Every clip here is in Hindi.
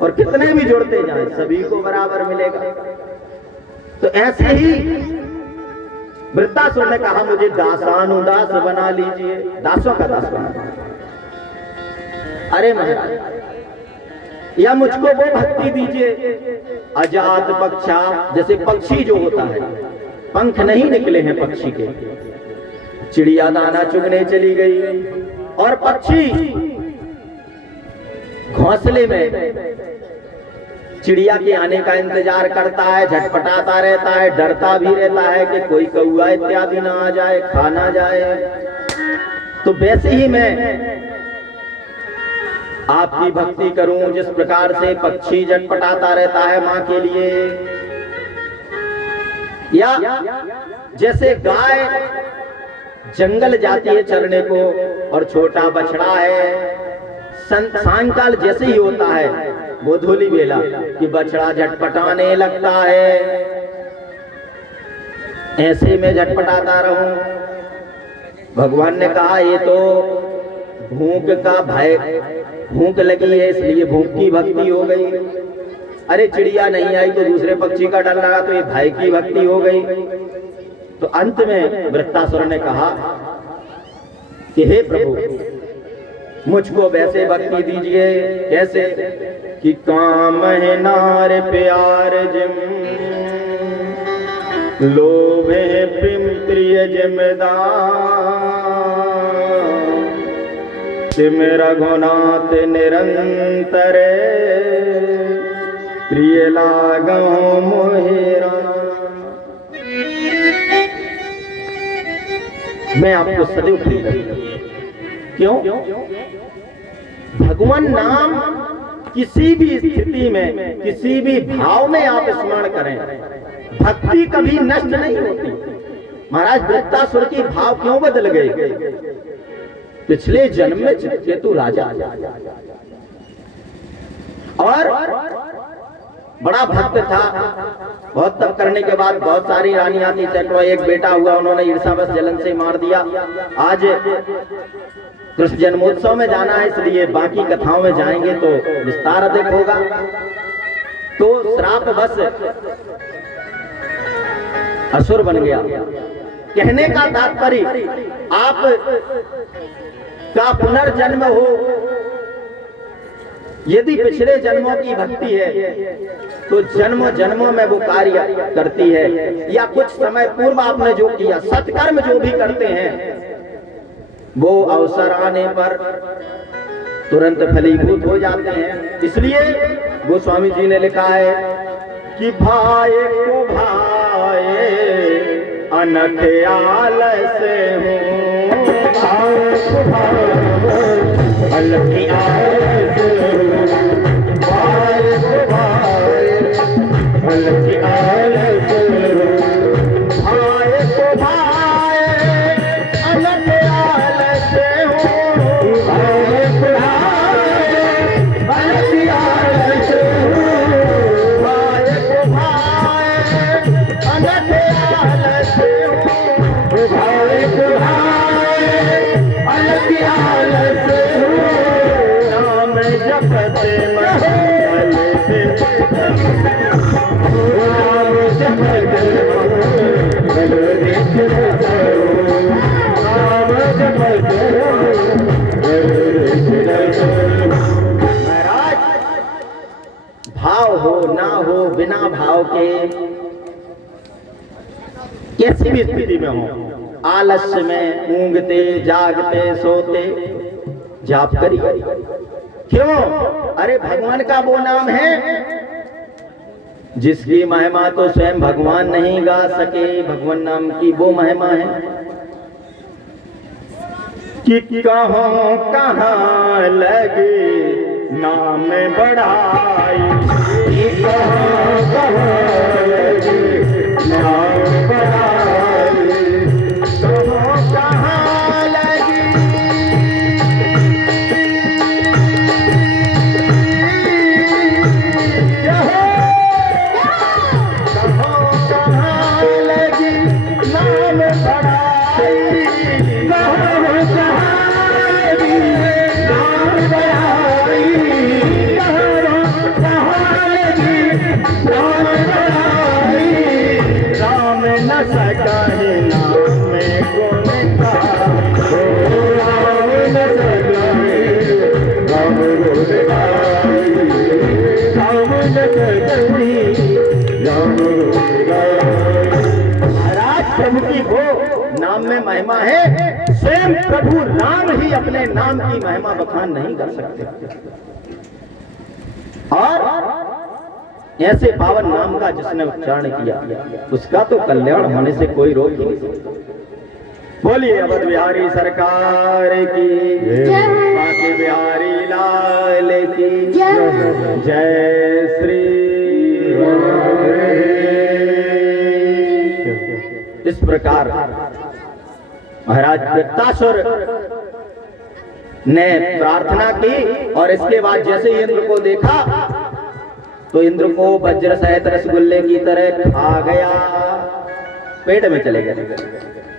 और कितने भी जोड़ते जाएं सभी को बराबर मिलेगा। तो ऐसे ही वृत्तासुर ने कहा मुझे दासानुदास बना लीजिए, दासों का दास बना लीजिए। अरे महाराज या मुझको वो भक्ति दीजिए अजात पक्षा, जैसे पक्षी जो होता है पंख नहीं निकले हैं पक्षी के, चिड़िया दाना चुगने चली गई और पक्षी घोंसले में चिड़िया के आने का इंतजार करता है, झटपटाता रहता है, डरता भी रहता है कि कोई कौआ इत्यादि ना आ जाए, खा ना जाए। तो वैसे ही मैं आपकी भक्ति करूं जिस प्रकार से पक्षी झटपटाता रहता है मां के लिए, या जैसे गाय जंगल जाती है चरने को और छोटा बछड़ा है, सायंकाल जैसे ही होता है गोधूली बेला कि बछड़ा झटपटाने लगता है, ऐसे में झटपटाता रहूं। भगवान ने कहा ये तो भूख का भय, भूख लगी है इसलिए भूख की भक्ति हो गई। अरे चिड़िया नहीं आई तो दूसरे पक्षी का डर लगा तो ये भय की भक्ति हो गई। तो अंत में वृत्तासुर ने कहा कि हे प्रभु मुझको वैसे भक्ति दीजिए, कैसे कि काम है नार प्यार जिम, लोभ है प्रिय जिम्मेदार, सिम रघुनाथ निरंतर, प्रिय लागो मोहेरा। मैं आपको सदैव प्रिय करूंगा। क्यों? भगवान नाम किसी भी स्थिति में किसी भी भाव में आप स्मरण करें, भक्ति कभी नष्ट नहीं होती। महाराज वृत्तासुर की भाव क्यों बदल गए? पिछले जन्म में चित्रकेतु राजा और बड़ा भक्त था, बहुत तप करने के बाद बहुत सारी रानियां थी, चक्रो एक बेटा हुआ, उन्होंने ईर्ष्यावश जलन से मार दिया। आज कृष्ण जन्मोत्सव में जाना है इसलिए बाकी कथाओं में जाएंगे तो विस्तार अधिक होगा। तो श्राप बस असुर बन गया। कहने का तात्पर्य आप का पुनर्जन्म हो, यदि पिछले जन्मों की भक्ति है तो जन्मों जन्मों में वो कार्य करती है, या कुछ समय पूर्व आपने जो किया सत्कर्म जो भी करते हैं वो अवसर आने पर तुरंत फलीभूत हो जाते हैं। इसलिए गोस्वामी जी ने लिखा है कि भाई को भाई अनख आलस हूँ, भाई को भाई अनख आलस हूँ, भाई को भाई अनख आलस हूँ, भाई को भाई अनख आलस हूँ, भाई को भाई अनख आलस हूँ, भाई को भाई अनख आलस हूँ, भाई को भाई अनख आलस हूँ, नाम जपते मंगल से, नाम जपते मंगल से, नाम जपते महाराज भाव हो ना हो, बिना भाव के कैसी भी स्थिति में हो, आलस्य में ऊंघते जागते सोते जाप करिए। क्यों? अरे भगवान का वो नाम है जिसकी महिमा तो स्वयं भगवान नहीं गा सके। भगवान नाम की वो महिमा है कि कहाँ कहाँ लगे नाम बढ़ाई, कहाँ कहाँ लगे नाम बढ़ाई, कहाँ कहाँ लगे कहाँ कहाँ लगे नाम बढ़ाई, कहाँ कहाँ नाम बढ़ाई, कहाँ महाराज प्रभु की वो नाम में महिमा है, स्वयं प्रभु राम ही अपने नाम की महिमा बखान नहीं कर सकते। और ऐसे पावन नाम का जिसने उच्चारण किया उसका तो कल्याण होने से कोई रोक ही नहीं। बोलिए अवध बिहारी सरकार की जय, बांके बिहारी लाल की जय, जय श्री राम। इस प्रकार महाराज वृत्तासुर ने प्रार्थना की और इसके बाद जैसे ही इंद्र को देखा तो इंद्र को वज्र सहित रसगुल्ले की तरह खा गया, पेट में चले गए।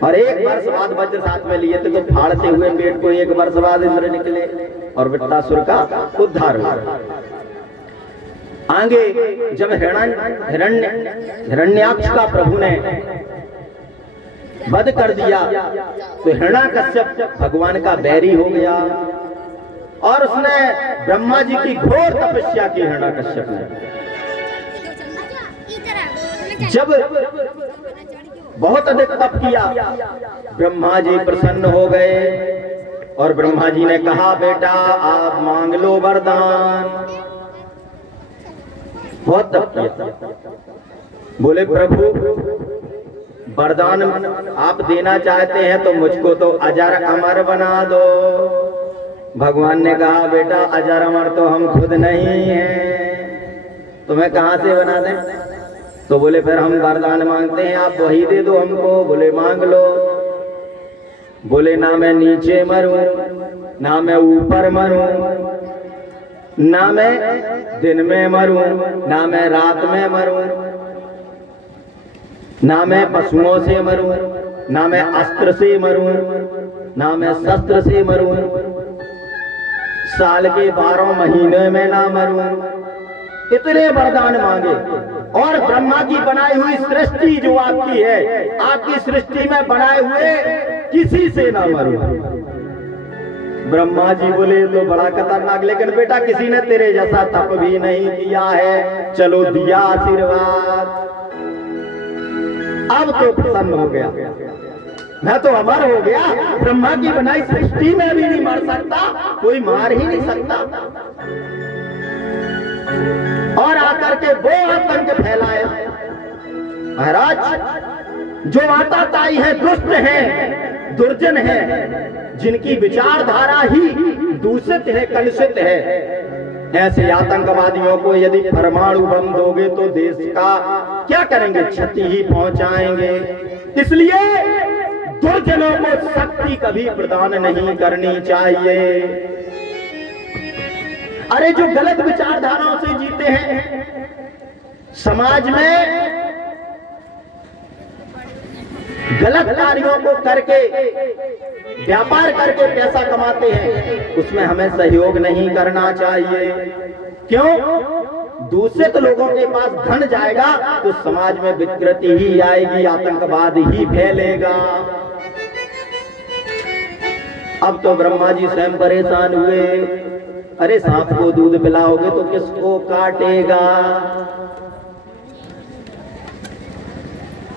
और एक वर्ष बाद वज्र साथ में लिए थे तो फाड़ते हुए पेट को एक वर्ष बाद इंद्र निकले और वृत्तासुर का उद्धार हुआ। आगे जब हिरण्याक्ष का प्रभु ने वध कर दिया तो हिरण्याकश्यप भगवान का बैरी हो गया और उसने ब्रह्मा जी की घोर तपस्या की। हिरण्याकश्यप ने जब बहुत अधिक तप किया ब्रह्मा जी प्रसन्न हो गए और ब्रह्मा जी ने कहा बेटा आप मांग लो वरदान। बहुत तप किया, बोले प्रभु वरदान आप देना चाहते हैं तो मुझको तो अजर अमर बना दो। भगवान ने कहा बेटा अजर अमर तो हम खुद नहीं हैं, तुम्हें कहां से बना दें? तो बोले फिर हम वरदान मांगते हैं, आप वही दे दो हमको। बोले मांग लो। बोले ना मैं नीचे मरूं, ना मैं ऊपर मरूं, ना मैं दिन में मरूं, ना मैं रात में मरूं, ना मैं पशुओं से मरूं, ना मैं अस्त्र से मरूं, ना मैं शस्त्र से मरूं, साल के 12 महीने में ना मरूं। इतने वरदान मांगे। और ब्रह्मा की बनाई हुई सृष्टि जो आपकी है, आपकी सृष्टि में बनाए हुए किसी से ना मरूं। ब्रह्मा जी बोले तो बड़ा खतरनाक, लेकिन बेटा किसी ने तेरे जैसा तप भी नहीं किया है, चलो दिया आशीर्वाद। अब तो प्रसन्न हो गया, मैं तो अमर हो गया, ब्रह्मा की बनाई सृष्टि में भी नहीं मर सकता, कोई मार ही नहीं सकता। और आकर के वो आतंक फैलाया। महाराज जो माता ताई है दुष्ट है, दुर्जन है, जिनकी विचारधारा ही दूषित है, कलुषित है, ऐसे आतंकवादियों को यदि परमाणु बम दोगे तो देश का क्या करेंगे? क्षति ही पहुंचाएंगे। इसलिए दुर्जनों को शक्ति कभी प्रदान नहीं करनी चाहिए। अरे जो गलत विचारधाराओं से जीते हैं, समाज में गलत कार्यों को करके व्यापार करके पैसा कमाते हैं, उसमें हमें सहयोग नहीं करना चाहिए। क्यों? दूषित लोगों के पास धन जाएगा तो समाज में विकृति ही आएगी, आतंकवाद ही फैलेगा। अब तो ब्रह्मा जी स्वयं परेशान हुए। अरे सांप को दूध पिलाओगे तो किसको काटेगा?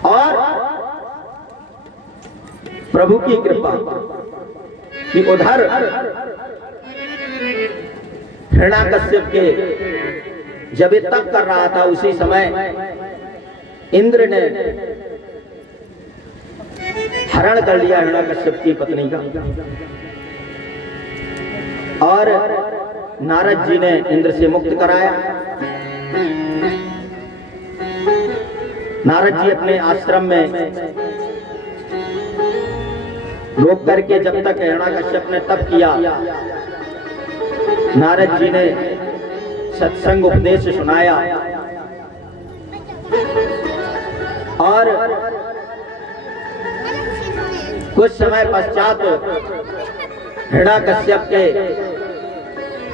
और प्रभु की कृपा कि उधर हिरण्याकश्यप के जब ये तप कर रहा था उसी समय इंद्र ने हरण कर लिया हिरण्याकश्यप की पत्नी का। और नारद जी ने इंद्र से मुक्त कराया। नारद जी अपने आश्रम में रोक करके जब तक हिरण्याकश्यप ने तप किया, नारद जी ने सत्संग उपदेश सुनाया। और कुछ समय पश्चात हिरण्याकश्यप के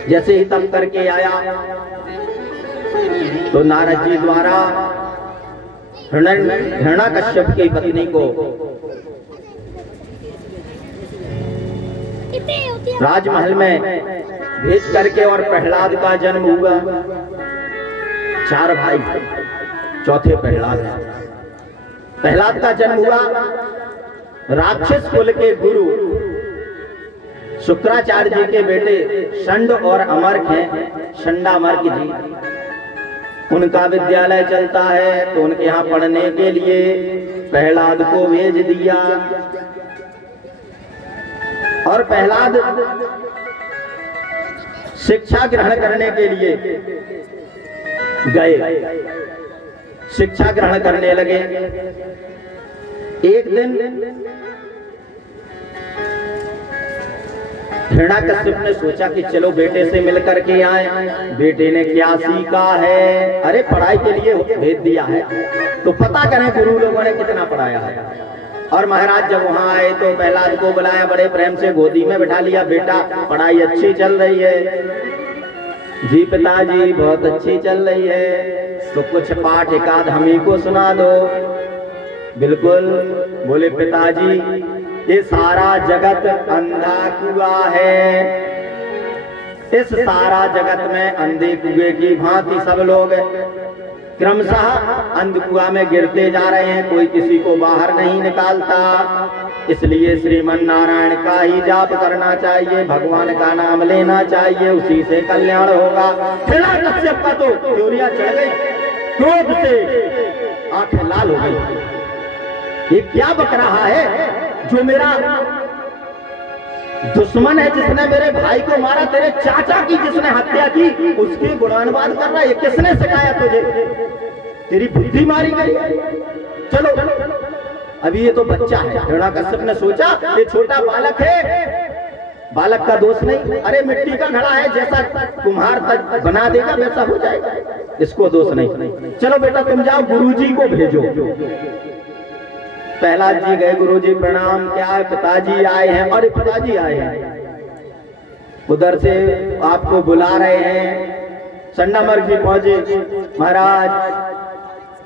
जैसे ही तप करके आया तो नारद जी द्वारा हिरण्याकश्यप की पत्नी को राजमहल में भेज करके और प्रहलाद का जन्म हुआ। 4 भाई, चौथे प्रहलाद है। प्रहलाद का जन्म हुआ राक्षस कुल के गुरु शुक्राचार्य जी के बेटे षंड और अमर्क हैं, षंडामर्क जी। उनका विद्यालय चलता है तो उनके यहाँ पढ़ने के लिए प्रहलाद को भेज दिया। और प्रहलाद शिक्षा ग्रहण करने के लिए गए, शिक्षा ग्रहण करने लगे। एक दिन हिरण्याकश्यप ने सोचा कि चलो बेटे से मिल करके आए, बेटे ने क्या सीखा है। अरे पढ़ाई के लिए भेज दिया है तो पता करें गुरु लोगों ने कितना पढ़ाया है। और महाराज जब वहां आए तो प्रहलाद को बुलाया, बड़े प्रेम से गोदी में बिठा लिया। बेटा पढ़ाई अच्छी चल रही है? जी पिताजी बहुत अच्छी चल रही है। तो कुछ पाठ एकाध हम ही को सुना दो। बिल्कुल। बोले पिताजी ये सारा जगत अंधा कुआं है, इस सारा जगत में अंधे कुएं की भांति सब लोग क्रमशः अंधकुआं में गिरते जा रहे हैं, कोई किसी को बाहर नहीं निकालता। इसलिए श्रीमन नारायण का ही जाप करना चाहिए, भगवान का नाम लेना चाहिए, उसी से कल्याण होगा। हिरण्याकश्यप का तो त्योरिया चढ़ गई, क्रोध से आंखें लाल हो गई। ये क्या बक रहा है? जो मेरा दुश्मन है, जिसने मेरे भाई को मारा, तेरे चाचा की जिसने हत्या की, उसकी गुणानुवाद कर रहा है। ये किसने सिखाया तुझे? तेरी बुद्धि मारी गई। चलो अभी ये तो बच्चा है। हिरण्याकश्यप ने सोचा ये छोटा बालक है, बालक का दोष नहीं। अरे मिट्टी का घड़ा है, जैसा कुम्हार तक बना देगा वैसा हो जाएगा, इसको दोष नहीं। चलो बेटा तुम जाओ, गुरुजी को भेजो। प्रहलाद जी गए, गुरुजी प्रणाम। क्या है? पिताजी आए हैं। अरे पिताजी आए हैं, उधर से आपको बुला रहे हैं। षंडामर्क जी पहुंचे। महाराज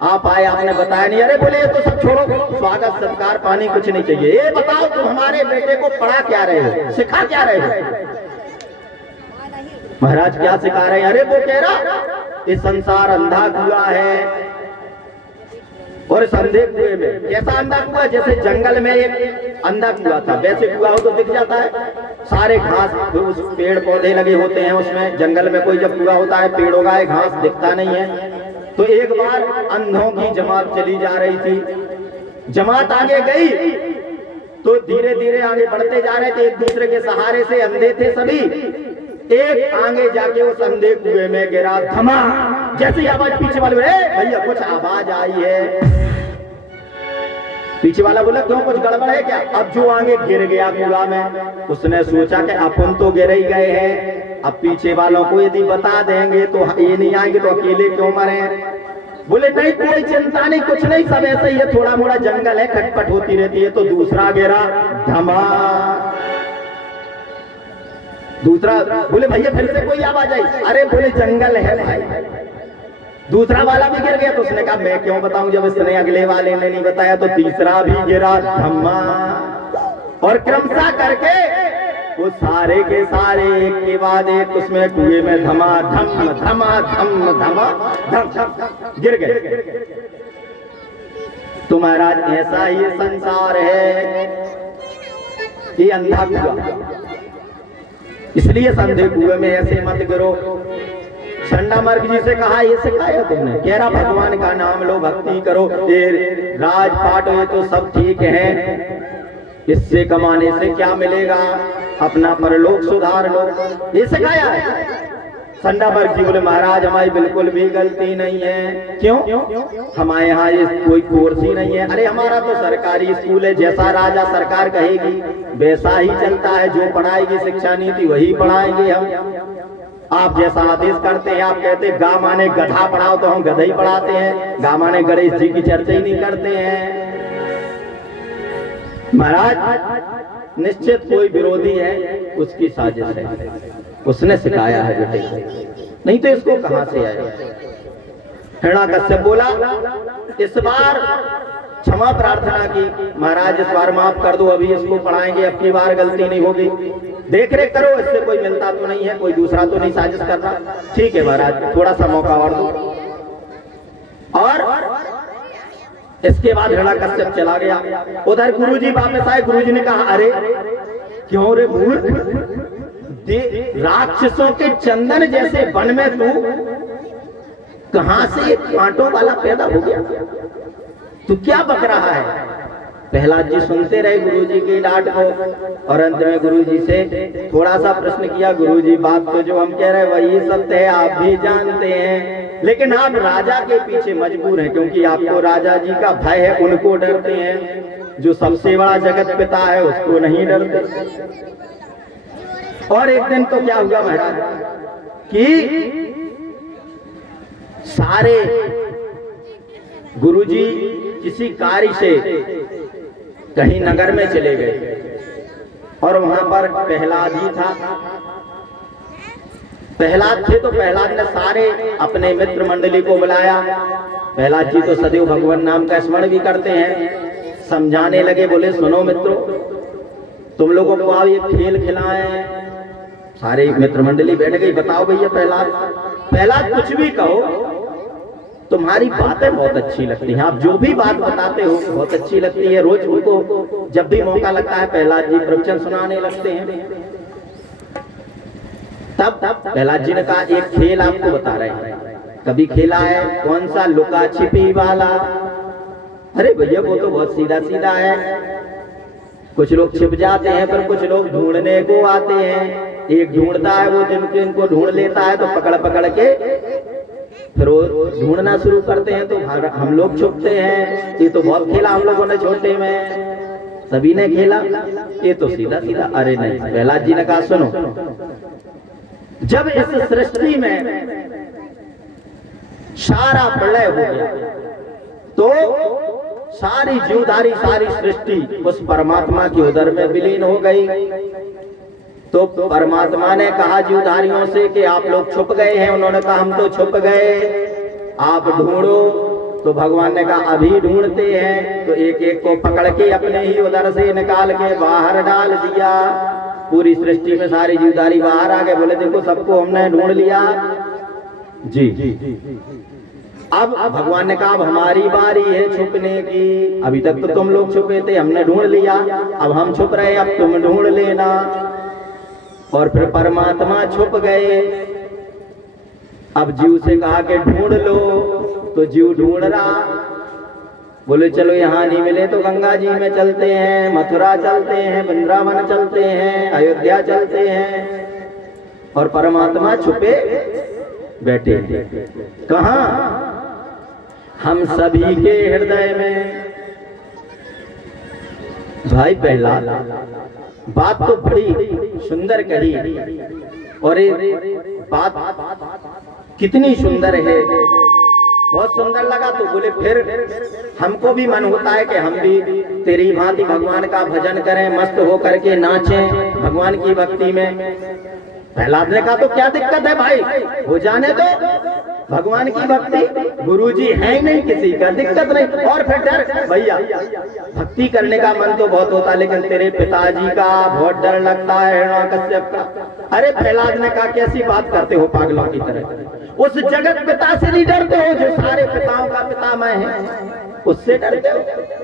आप आए, आपने बताया नहीं। अरे बोले ये तो सब छोड़ो, स्वागत सत्कार पानी कुछ नहीं चाहिए। ये बताओ तुम हमारे बेटे को पढ़ा क्या रहे हो, सिखा क्या रहे हो? महाराज क्या सिखा रहे हैं? अरे वो कह रहा ये संसार अंधा कुआं है, और इस अंधे कुएं में कैसा अंधा कुआं? जैसे जंगल में एक अंधा कुआं था, वैसे कुआं हो तो दिख जाता है। सारे घास उस पेड़ पौधे लगे होते हैं उसमें। जंगल में कोई जब कुआं होता है, पेड़ होगा, घास दिखता नहीं है। तो एक बार अंधों की जमात चली जा रही थी। जमात आगे गई तो धीरे धीरे आगे बढ़ते जा रहे थे, एक दूसरे के सहारे से। अंधे थे सभी। एक आगे जाके उस अंधे कुएं में गिरा, धमा। जैसी आवाज पीछे वाले भैया कुछ आवाज आई है। पीछे वाला बोला क्यों, कुछ गड़बड़ है क्या? अब जो आगे गिर गया कुआं में, उसने सोचा कि अपन तो गिर ही गए हैं, अब पीछे वालों को यदि बता देंगे तो ये नहीं आएंगे, तो अकेले क्यों मरे? बोले नहीं कोई चिंता नहीं, कुछ नहीं, सब ऐसे ही है, थोड़ा मोड़ा जंगल है, खटपट होती रहती है। तो दूसरा गिरा, धमा। दूसरा बोले भैया फिर से कोई आवाज आई। अरे बोले जंगल है भाई। दूसरा वाला भी गिर गया। तो उसने कहा मैं क्यों बताऊं, जब इसने अगले वाले ने नहीं बताया। तो तीसरा भी गिरा, धम्मा। और क्रमशः करके वो सारे के सारे एक के बाद एक उसमें कुएं में धमा धम धमा धम धमा धम धम गिर गए। तो महाराज ऐसा ही संसार है, ये अंधा कुआं। इसलिए संधे कुएं में ऐसे मत गिरो। षंडामर्क जी से कहा ये सिखाया तुमने? कह रहा भगवान का नाम लो, भक्ति करो, ये राजपाट ये तो सब ठीक है, इससे कमाने से क्या मिलेगा, अपना परलोक सुधार लो, ये सिखाया है। षंडामर्क जी बोले महाराज हमारी बिल्कुल भी गलती नहीं है। क्यों? हमारे यहाँ ये कोई कोर्स ही नहीं है। अरे हमारा तो सरकारी स्कूल है, जैसा राजा सरकार कहेगी वैसा ही चलता है, जो पढ़ाएगी शिक्षा नीति वही पढ़ाएंगे हम। आप जैसा आदेश करते हैं, आप कहते हैं गा माने गधा पढ़ाओ तो हम गधा ही पढ़ाते हैं, गा माने गणेश जी की चर्चा ही नहीं करते हैं। महाराज निश्चित कोई विरोधी है, उसकी साजिश है, उसने सिखाया है बेटे, नहीं तो इसको कहां से आया। हिरण्याकश्यप बोला इस बार क्षमा प्रार्थना की, महाराज इस बार माफ कर दो, अभी इसको पढ़ाएंगे, अब की बार गलती नहीं होगी, देख रेख करो, इससे कोई मिलता तो नहीं है, कोई दूसरा तो नहीं साजिश कर रहा। ठीक है महाराज थोड़ा सा मौका और दो। और इसके बाद हिरण्यकश्यप चला गया। उधर गुरुजी वापस आए। गुरुजी ने कहा, अरे क्यों रे मूर्ख, राक्षसों के चंदन जैसे वन में तू कहां से कांटों वाला पैदा हो गया, तू क्या बक रहा है? प्रहलाद जी सुनते रहे गुरुजी की डांट को, और अंत में गुरुजी से थोड़ा सा प्रश्न किया। गुरुजी, बात तो जो हम कह रहे हैं वही सत्य है, आप भी जानते हैं, लेकिन आप राजा के पीछे मजबूर हैं, क्योंकि आपको राजा जी का भय है, उनको डरते हैं। जो सबसे बड़ा जगत पिता है उसको नहीं डरते। और एक दिन तो क्या हुआ महाराज कि सारे गुरुजी किसी कार्य से कहीं नगर में चले गए, और वहां पर प्रहलाद ही था। प्रहलाद थे तो प्रहलाद ने सारे अपने मित्र मंडली को बुलाया। प्रहलाद जी तो सदैव भगवान नाम का स्मरण भी करते हैं। समझाने लगे, बोले सुनो मित्रों, तुम लोगों को आओ ये खेल खिलाएं। सारे मित्र मंडली बैठ गई। बताओ भैया प्रहलाद कुछ भी कहो, तुम्हारी बातें बहुत अच्छी लगती हैं, आप जो भी बात बताते हो बहुत अच्छी लगती है। रोज उनको जब भी मौका लगता है प्रहलाद जी प्रवचन सुनाने लगते हैं। तब प्रहलाद जी ने कहा, एक खेल आपको बता रहे हैं, कभी खेला है? कौन सा? लुका छिपी वाला। अरे भैया वो तो बहुत सीधा सीधा है, कुछ लोग छिप जाते हैं पर कुछ लोग ढूंढने को आते हैं। एक ढूंढता है, वो जिनको ढूंढ लेता है तो पकड़ पकड़ के फिर वो ढूंढना शुरू करते हैं, तो हम लोग छुपते हैं। ये तो बहुत खेला हम लोगों ने छोटे में, सभी ने खेला। ये तो सीधा सीधा। अरे नहीं, प्रहलाद जी ने कहा, सुनो, जब इस सृष्टि में सारा प्रलय हो गया तो सारी जीवधारी सारी सृष्टि उस परमात्मा के उदर में विलीन हो गई। तो परमात्मा ने कहा जीवधारियों से कि आप लोग छुप गए हैं। उन्होंने कहा, हम तो छुप गए, आप ढूंढो। तो भगवान ने कहा, अभी ढूंढते हैं। तो एक एक को पकड़ के अपने ही उदर से निकाल के बाहर डाल दिया। पूरी सृष्टि में सारी जीवधारी बाहर आ गए। बोले, देखो सबको हमने ढूंढ लिया जी। अब भगवान ने कहा, अब हमारी बारी है छुपने की। अभी तक तो तुम लोग छुपे थे, हमने ढूंढ लिया, अब हम छुप रहे, अब तुम ढूंढ लेना। और फिर परमात्मा छुप गए। अब जीव से कहा कि ढूंढ लो, तो जीव ढूंढ रहा। बोले, चलो यहाँ नहीं मिले तो गंगा जी में चलते हैं, मथुरा चलते हैं, वृंदावन चलते हैं, अयोध्या चलते हैं। और परमात्मा छुपे बैठे। कहाँ? हम सभी के हृदय में। भाई प्रहलाद, बात तो बड़ी सुंदर कही, और ये बात कितनी सुंदर है, बहुत सुंदर लगा। तो बोले, फिर हमको भी मन होता है कि हम भी तेरी भांति भगवान का भजन करें, मस्त हो करके नाचें भगवान की भक्ति में। प्रहलाद ने कहा, तो क्या दिक्कत है भाई, हो जाने दो भगवान की भक्ति। गुरुजी है ही नहीं, किसी का दिक्कत नहीं। और फिर डर, भैया भक्ति करने का मन तो बहुत होता, लेकिन तेरे पिताजी का बहुत डर लगता है, हिरण्यकश्यप का। अरे प्रहलाद ने कहा, कैसी बात करते हो पागलों की तरह? उस जगत पिता से नहीं डरते हो जो सारे पिताओं का पितामह है, उससे डरते हो?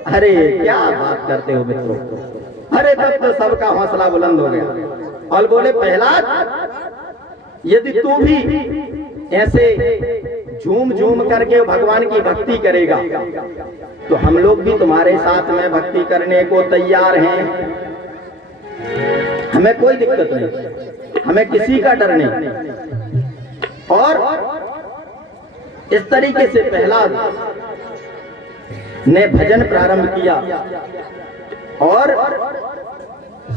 अरे क्या बात करते हो मित्रों। अरे तब तो सबका हौसला बुलंद हो गया और बोले, प्रहलाद यदि तू भी ऐसे झूम झूम करके भगवान की भक्ति करेगा तो हम लोग भी तुम्हारे साथ में भक्ति करने को तैयार हैं। हमें कोई दिक्कत नहीं, हमें किसी का डर नहीं। और इस तरीके से प्रहलाद ने भजन प्रारंभ किया और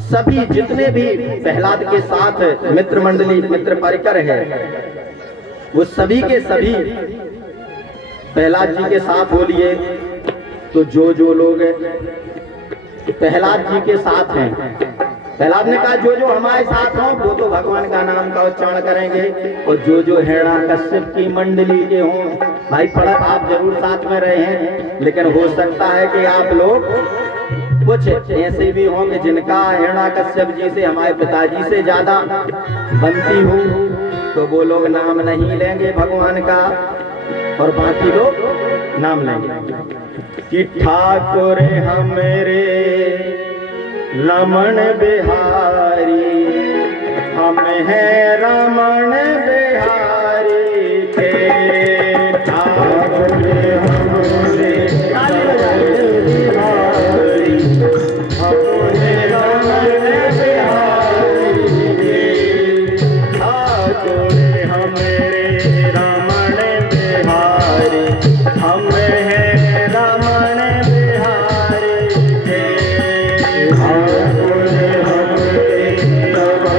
सभी जितने भी प्रहलाद के साथ मित्र मंडली मित्र परिकर है वो सभी के सभी प्रहलाद जी के साथ हो लिए। तो जो लोग प्रहलाद जी के साथ हैं, प्रहलाद ने कहा जो हमारे साथ हों वो तो भगवान का नाम का उच्चारण करेंगे, और जो हिरण्यकश्यप की मंडली के हों, भाई पढ़ा आप जरूर साथ में रहे हैं, लेकिन हो सकता है कि आप लोग कुछ ऐसे भी हों कि जिनका हिरण्यकश्यप जी से हमारे पिताजी से ज्यादा बनती हो, तो वो लोग नाम नहीं लेंगे भगवान का और बाकी लोग नाम लेंगे कि ठाकुर हमरे रमण बिहारी, हम हैं रमण बिहारी के। ठाकुर हमरे बिहारी, हम हैं रमण बिहारी के। ठाकुर हमरे रमण बिहारी, हम हैं रमण बिहारी के। ठाकुर हमरे रमण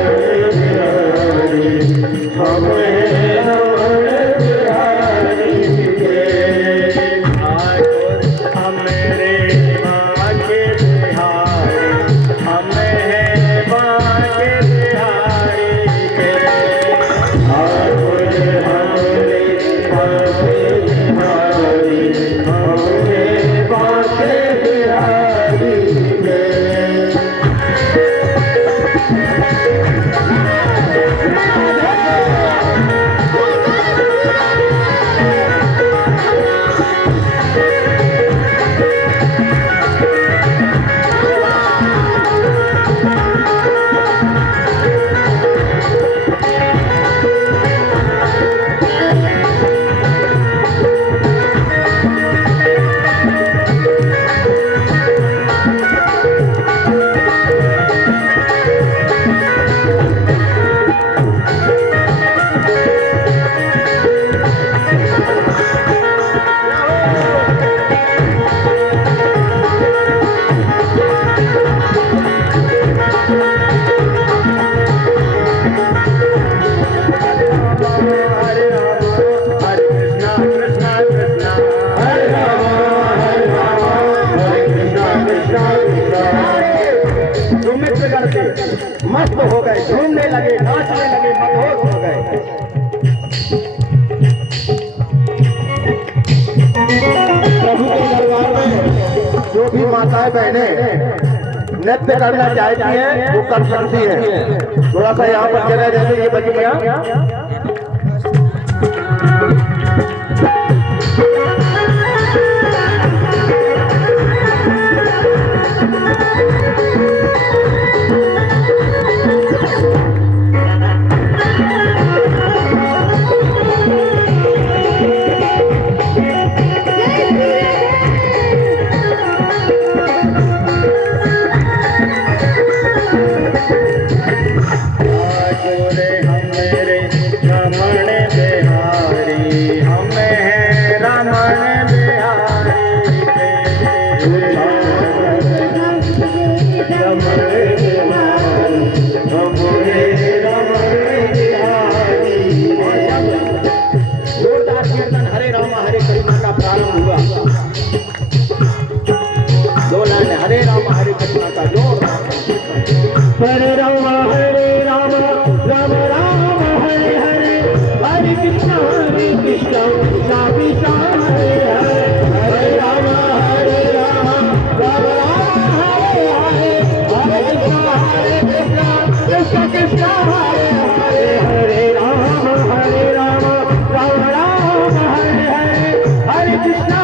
बिहारी, हम हैं रमण बिहारी के। ठाकुर हमरे बांके बिहारी, हम हैं बांके बिहारी के। ठाकुर हमरे बांके बिहारी, हम हैं बांके बिहारी के। हरे राम हरे कृष्णा कृष्णा कृष्णा हरे राम, हरे कृष्णा कृष्णा कृष्णा हरे। जो मित्र करके मस्त हो गए, झूमने लगे, नाचने लगे, मदहोश हो गए। प्रभु के दरबार में जो भी माताएं बहनें नृत्य करना चाहती हैं वो कर सकती हैं। थोड़ा सा यहाँ पर जगह, जैसे ये बच्चियाँ हरे राम राम राम हरे हरे, हरे कृष्णा कृष्णा कृष्णा हरे हरे। हरे राम राम राम हरे हरे, हरे कृष्णा कृष्णा कृष्णा हरे हरे। हरे राम राम राम हरे हरे, हरे कृष्णा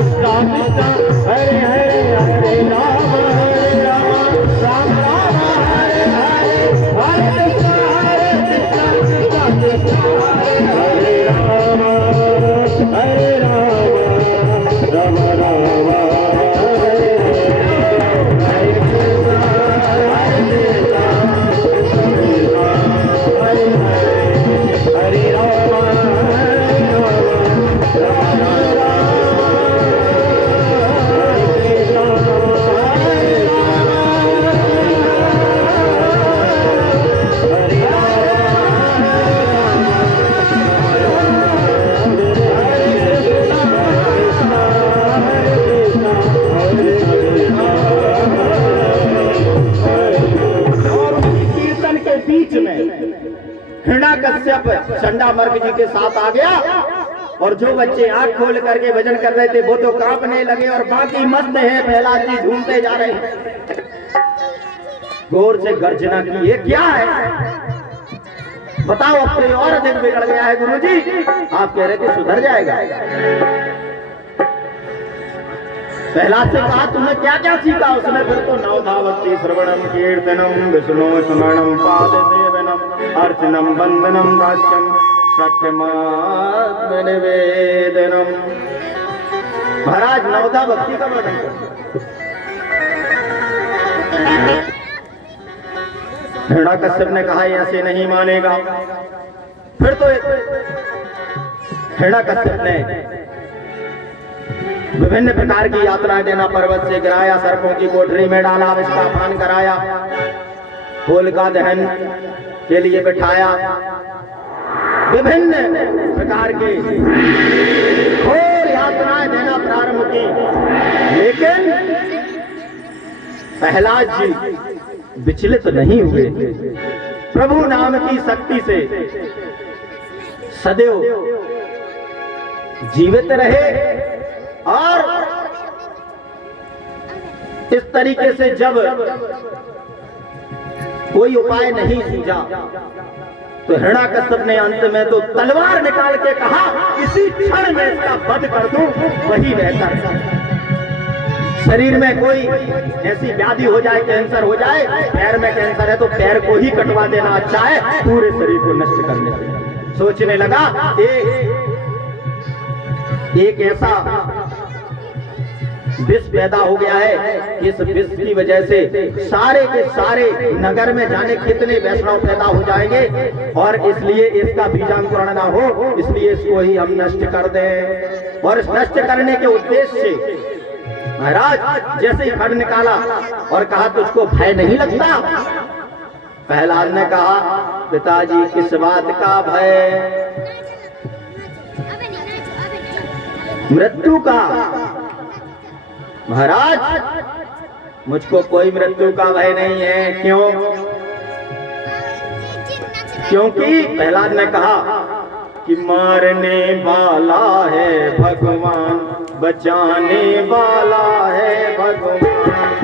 कृष्णा कृष्णा हरे हरे। हरे राम राम राम हरे हरे, हरे कृष्णा कृष्णा कृष्णा हरे हरे। राम हरे राम राम राम हरे हरे, हरे कृष्णा हरे हरे। हरे राम हिरण्याकश्यप चंडामर्क जी के साथ आ गया और जो बच्चे आंख खोल करके भजन कर रहे थे वो तो कांपने लगे और बाकी मस्त हैं, प्रहलाद जी झूमते जा रहे हैं। गौर से गर्जना की, ये क्या है? बताओ, अब कोई और अधिक बिगड़ गया है गुरुजी, आप कह रहे थे सुधर जाएगा। प्रहलाद से कहा तुमने क्या क्या सीखा, उसने फिर तो नवधा भक्ति श्रवणम कीर्तनम विष्णु स्मरणम पाद सेवनम अर्चनम वंदनम दास्यम सत्यमात्म निवेदनम। महाराज नवधा भक्ति का वर्णन करो। हिरण्याकश्यप ने कहा ऐसे नहीं मानेगा। फिर तो हिरण्याकश्यप ने विभिन्न प्रकार की यात्राएं देना, पर्वत से गिराया, सर्पों की कोठरी में डाला, विष का पान कराया, होलिका दहन के लिए बिठाया, विभिन्न प्रकार की घोर यात्राएं देना प्रारंभ की। लेकिन प्रहलाद जी विचलित नहीं हुए। प्रभु नाम की शक्ति से सदैव जीवित रहे और इस तरीके से जब कोई उपाय नहीं सूझा तो हिरण्याकश्यप ने अंत में तो तलवार निकाल के कहा इसी क्षण में इसका वध कर दूं, वही बेहतर। शरीर में कोई ऐसी व्याधि हो जाए, कैंसर हो जाए, पैर में कैंसर है तो पैर को ही कटवा देना अच्छा है पूरे शरीर को नष्ट करने से। सोचने लगा एक ऐसा विष पैदा हो गया है, इस विष की वजह से सारे के सारे नगर में जाने कितने वैष्णव पैदा हो जाएंगे, और इसलिए इसका बीजांकुरण ना हो, इसलिए इसको ही हम नष्ट कर दें। और नष्ट करने के उद्देश्य से महाराज जैसे ही खड्ग निकाला और कहा तुझको भय नहीं लगता? प्रहलाद ने कहा पिताजी किस बात का भय? मृत्यु का। महाराज मुझको कोई मृत्यु का भय नहीं है। क्यों? क्योंकि प्रहलाद ने कहा कि मारने वाला है भगवान, बचाने वाला है भगवान,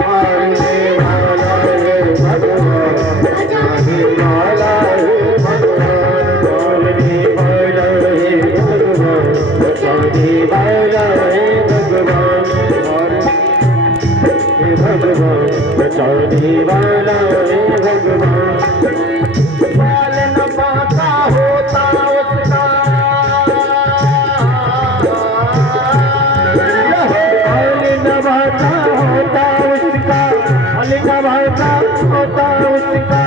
मारने वाला है भगवान, बचाने वाला है भगवान, मारने वाला है भगवान, बचाने वाला है भगवान, भगवान बचाने वाला है भगवान। बाल न बाका होता उसका, बाल न बाका होता उसका, बाल न बाका होता उसका,